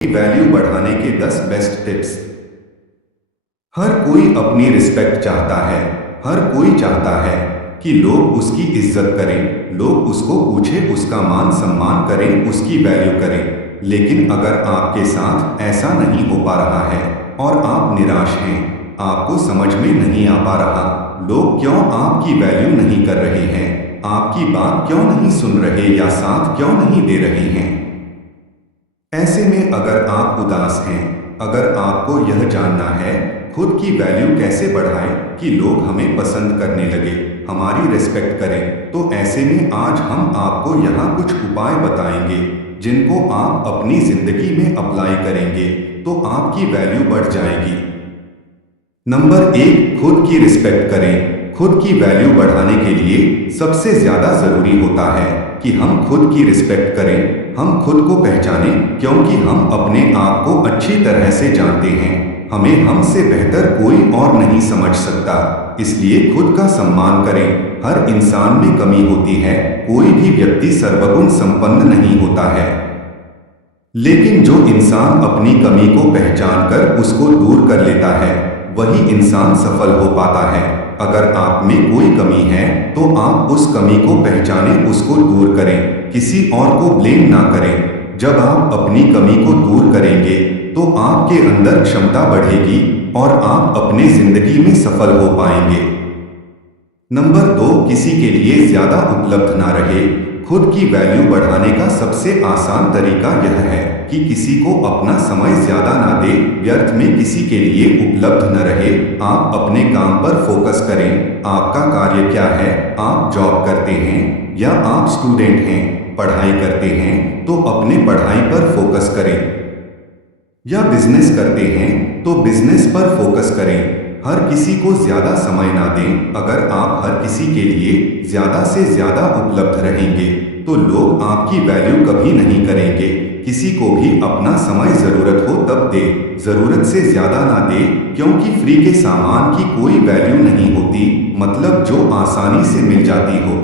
Value बढ़ाने के 10 best tips. हर कोई अपनी रिस्पेक्ट चाहता है। हर कोई चाहता है कि लोग उसकी इज्जत करें, लोग उसको पूछे, उसका मान सम्मान करें, उसकी वैल्यू करें। लेकिन अगर आपके साथ ऐसा नहीं हो पा रहा है और आप निराश हैं, आपको समझ में नहीं आ पा रहा लोग क्यों आपकी वैल्यू नहीं कर रहे हैं, आपकी बात क्यों नहीं सुन रहे या साथ क्यों नहीं दे रहे हैं, ऐसे में अगर आप उदास हैं, अगर आपको यह जानना है खुद की वैल्यू कैसे बढ़ाएं कि लोग हमें पसंद करने लगे, हमारी रिस्पेक्ट करें, तो ऐसे में आज हम आपको यहाँ कुछ उपाय बताएंगे जिनको आप अपनी जिंदगी में अप्लाई करेंगे तो आपकी वैल्यू बढ़ जाएगी। नंबर 1, खुद की रिस्पेक्ट करें। खुद की वैल्यू बढ़ाने के लिए सबसे ज्यादा जरूरी होता है कि हम खुद की रिस्पेक्ट करें, हम खुद को पहचानें, क्योंकि हम अपने आप को अच्छी तरह से जानते हैं। हमें हमसे बेहतर कोई और नहीं समझ सकता, इसलिए खुद का सम्मान करें। हर इंसान में कमी होती है, कोई भी व्यक्ति सर्वगुण संपन्न नहीं होता है, लेकिन जो इंसान अपनी कमी को पहचान कर उसको दूर कर लेता है वही इंसान सफल हो पाता है। अगर आप में कोई कमी है तो आप उस कमी को पहचानें, उसको दूर करें, किसी और को ब्लेम ना करें। जब आप अपनी कमी को दूर करेंगे तो आपके अंदर क्षमता बढ़ेगी और आप अपनी जिंदगी में सफल हो पाएंगे। नंबर 2, किसी के लिए ज्यादा उपलब्ध ना रहे। खुद की वैल्यू बढ़ाने का सबसे आसान तरीका यह है कि किसी को अपना समय ज्यादा ना दे, व्यर्थ में किसी के लिए उपलब्ध न रहे। आप अपने काम पर फोकस करें। आपका कार्य क्या है, आप जॉब करते हैं या आप स्टूडेंट हैं, पढ़ाई करते हैं तो अपने पढ़ाई पर फोकस करें, या बिजनेस करते हैं तो बिजनेस पर फोकस करें। हर किसी को ज्यादा समय ना दें। अगर आप हर किसी के लिए ज्यादा से ज्यादा उपलब्ध रहेंगे तो लोग आपकी वैल्यू कभी नहीं करेंगे। किसी को भी अपना समय जरूरत हो तब दे, जरूरत से ज्यादा ना दे, क्योंकि फ्री के सामान की कोई वैल्यू नहीं होती, मतलब जो आसानी से मिल जाती हो।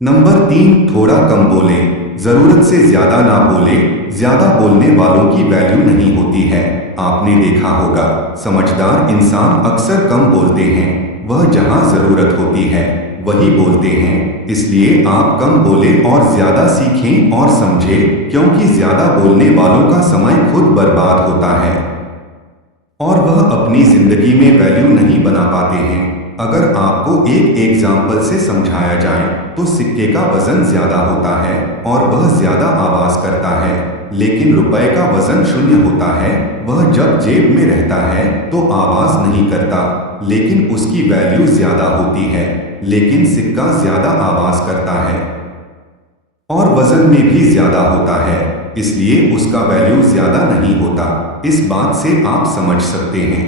नंबर 3, थोड़ा कम बोलें। जरूरत से ज्यादा ना बोलें। ज्यादा बोलने वालों की वैल्यू नहीं होती है। आपने देखा होगा समझदार इंसान अक्सर कम बोलते हैं, वह जहां जरूरत होती है वही बोलते हैं। इसलिए आप कम बोलें और ज्यादा सीखें और समझें, क्योंकि ज्यादा बोलने वालों का समय खुद बर्बाद होता है और वह अपनी जिंदगी में वैल्यू नहीं बना पाते हैं। अगर आपको एक एग्जाम्पल से समझाया जाए तो सिक्के का वजन ज्यादा होता है और वह ज्यादा आवाज करता है, लेकिन रुपए का वजन शून्य होता है। वह जब जेब में रहता है तो आवाज नहीं करता, लेकिन उसकी वैल्यू ज्यादा होती है। लेकिन सिक्का ज्यादा आवाज करता है और वजन में भी ज्यादा होता है, इसलिए उसका वैल्यू ज्यादा नहीं होता। इस बात से आप समझ सकते हैं।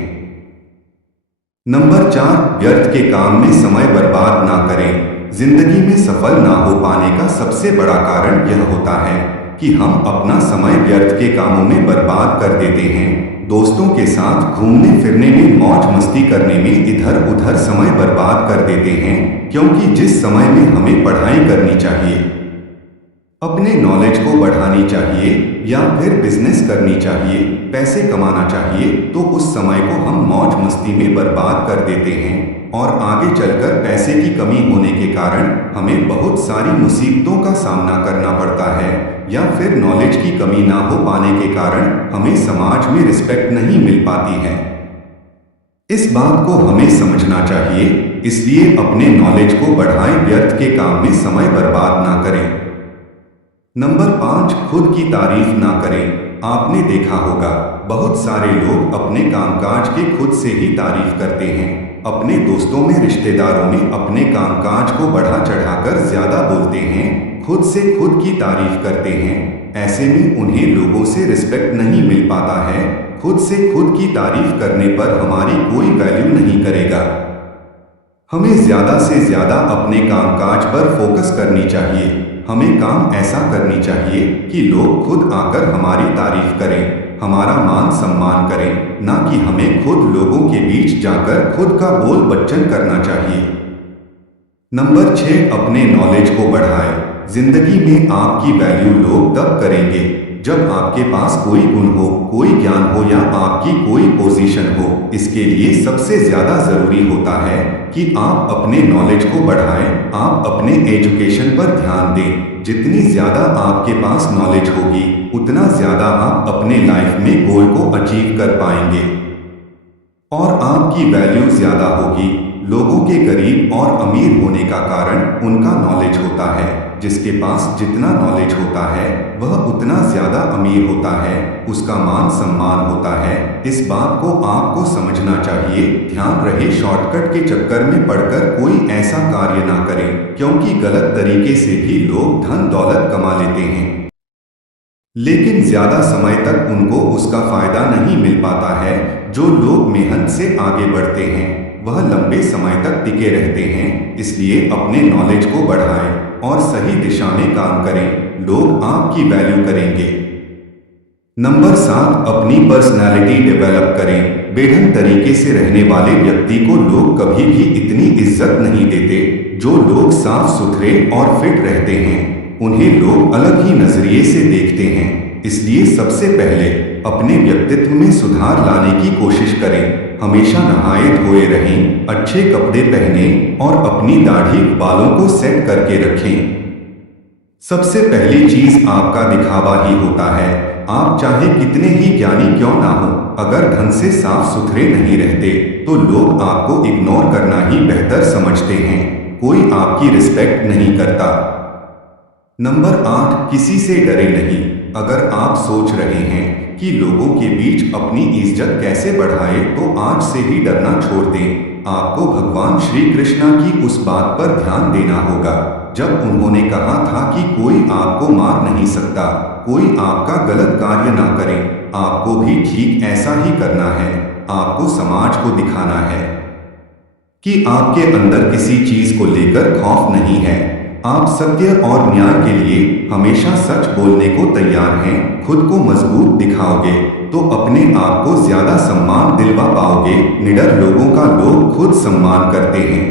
नंबर 4, व्यर्थ के काम में समय बर्बाद ना करें। जिंदगी में सफल ना हो पाने का सबसे बड़ा कारण यह होता है कि हम अपना समय व्यर्थ के कामों में बर्बाद कर देते हैं। दोस्तों के साथ घूमने फिरने में, मौज मस्ती करने में इधर उधर समय बर्बाद कर देते हैं, क्योंकि जिस समय में हमें पढ़ाई करनी चाहिए, अपने नॉलेज को बढ़ानी चाहिए या फिर बिजनेस करनी चाहिए, पैसे कमाना चाहिए, तो उस समय को हम मौज मस्ती में बर्बाद कर देते हैं और आगे चलकर पैसे की कमी होने के कारण हमें बहुत सारी मुसीबतों का सामना करना पड़ता है, या फिर नॉलेज की कमी ना हो पाने के कारण हमें समाज में रिस्पेक्ट नहीं मिल पाती है। इस बात को हमें समझना चाहिए, इसलिए अपने नॉलेज को बढ़ाएं, व्यर्थ के काम में समय बर्बाद ना करें। नंबर 5, खुद की तारीफ ना करें। आपने देखा होगा बहुत सारे लोग अपने कामकाज की खुद से ही तारीफ करते हैं। अपने दोस्तों में, रिश्तेदारों में अपने कामकाज को बढ़ा चढ़ाकर ज्यादा बोलते हैं, खुद से खुद की तारीफ करते हैं। ऐसे में उन्हें लोगों से रिस्पेक्ट नहीं मिल पाता है। खुद से खुद की तारीफ करने पर हमारी कोई वैल्यू नहीं करेगा। हमें ज्यादा से ज्यादा अपने कामकाज पर फोकस करनी चाहिए। हमें काम ऐसा करनी चाहिए कि लोग खुद आकर हमारी तारीफ करें, हमारा मान सम्मान करें, ना कि हमें खुद लोगों के बीच जाकर खुद का बोल बच्चन करना चाहिए। नंबर 6, अपने नॉलेज को बढ़ाएं। जिंदगी में आपकी वैल्यू लोग तब करेंगे जब आपके पास कोई गुण हो, कोई ज्ञान हो या आपकी कोई पोजीशन हो, इसके लिए सबसे ज्यादा जरूरी होता है कि आप अपने नॉलेज को बढ़ाएं, आप अपने एजुकेशन पर ध्यान दें। जितनी ज्यादा आपके पास नॉलेज होगी, उतना ज्यादा आप अपने लाइफ में गोल को अचीव कर पाएंगे और आपकी वैल्यू ज्यादा होगी। लोगों के गरीब और अमीर होने का कारण उनका नॉलेज होता है। जिसके पास जितना नॉलेज होता है वह उतना ज्यादा अमीर होता है, उसका मान सम्मान होता है। इस बात को आपको समझना चाहिए। ध्यान रहे, शॉर्टकट के चक्कर में पड़कर कोई ऐसा कार्य ना करें, क्योंकि गलत तरीके से भी लोग धन दौलत कमा लेते हैं, लेकिन ज्यादा समय तक उनको उसका फायदा नहीं मिल पाता है। जो लोग मेहनत से आगे बढ़ते हैं वह लंबे समय तक टिके रहते हैं। इसलिए अपने नॉलेज को बढ़ाएं और सही दिशा में काम करें, लोग आपकी वैल्यू करेंगे। नंबर 7, अपनी पर्सनालिटी डेवलप करें। बेढंग तरीके से रहने वाले व्यक्ति को लोग कभी भी इतनी इज्जत नहीं देते। जो लोग साफ सुथरे और फिट रहते हैं उन्हें लोग अलग ही नजरिए से देखते हैं। इसलिए सबसे पहले अपने व्यक्तित्व में सुधार लाने की कोशिश करें। हमेशा नहाए धोए रहें, अच्छे कपड़े पहनें और अपनी दाढ़ी बालों को सेट करके रखें। सबसे पहली चीज आपका दिखावा ही होता है। आप चाहे कितने ही ज्ञानी क्यों ना हो, अगर ढंग से साफ सुथरे नहीं रहते तो लोग आपको इग्नोर करना ही बेहतर समझते हैं। कोई आपकी रिस्पेक्ट नहीं करता। नंबर 8, किसी से डरे नहीं। अगर आप सोच रहे हैं कि लोगों के बीच अपनी इज्जत कैसे बढ़ाए तो आज से ही डरना छोड़ दें। आपको भगवान श्री कृष्ण की उस बात पर ध्यान देना होगा जब उन्होंने कहा था कि कोई आपको मार नहीं सकता, कोई आपका गलत कार्य ना करे। आपको भी ठीक ऐसा ही करना है। आपको समाज को दिखाना है कि आपके अंदर किसी चीज को लेकर खौफ नहीं है। आप सत्य और न्याय के लिए हमेशा सच बोलने को तैयार हैं। खुद को मजबूत दिखाओगे तो अपने आप को ज्यादा सम्मान दिलवा पाओगे। निडर लोगों का लोग खुद सम्मान करते हैं।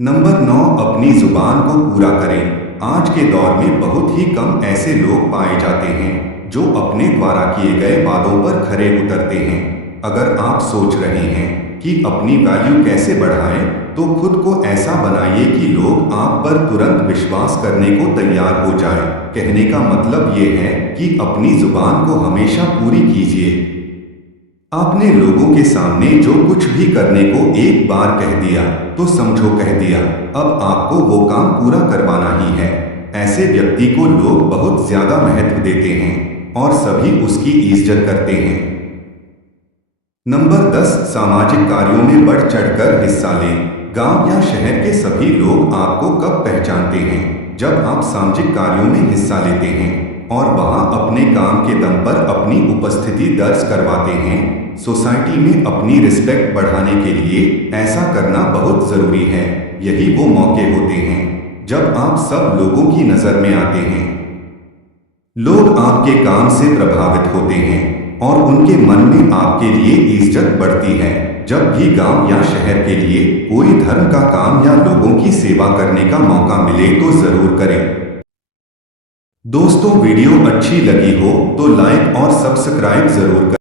नंबर 9, अपनी जुबान को पूरा करें। आज के दौर में बहुत ही कम ऐसे लोग पाए जाते हैं जो अपने द्वारा किए गए वादों पर खरे उतरते हैं। अगर आप सोच रहे हैं कि अपनी वैल्यू कैसे बढ़ाएं, तो खुद को ऐसा बनाइए कि लोग आप पर तुरंत विश्वास करने को तैयार हो जाएं। कहने का मतलब ये है कि अपनी जुबान को हमेशा पूरी कीजिए। आपने लोगों के सामने जो कुछ भी करने को एक बार कह दिया तो समझो कह दिया, अब आपको वो काम पूरा करवाना ही है। ऐसे व्यक्ति को लोग बहुत ज्यादा महत्व देते हैं और सभी उसकी इज्जत करते हैं। नंबर 10, सामाजिक कार्यों में बढ़ चढ़कर हिस्सा लें। गांव या शहर के सभी लोग आपको कब पहचानते हैं? जब आप सामाजिक कार्यों में हिस्सा लेते हैं और वहां अपने काम के दम पर अपनी उपस्थिति दर्ज करवाते हैं। सोसाइटी में अपनी रिस्पेक्ट बढ़ाने के लिए ऐसा करना बहुत जरूरी है। यही वो मौके होते हैं जब आप सब लोगों की नजर में आते हैं। लोग आपके काम से प्रभावित होते हैं और उनके मन में आपके लिए इज्जत बढ़ती है। जब भी गांव या शहर के लिए कोई धर्म का काम या लोगों की सेवा करने का मौका मिले तो जरूर करें। दोस्तों, वीडियो अच्छी लगी हो तो लाइक और सब्सक्राइब जरूर करें।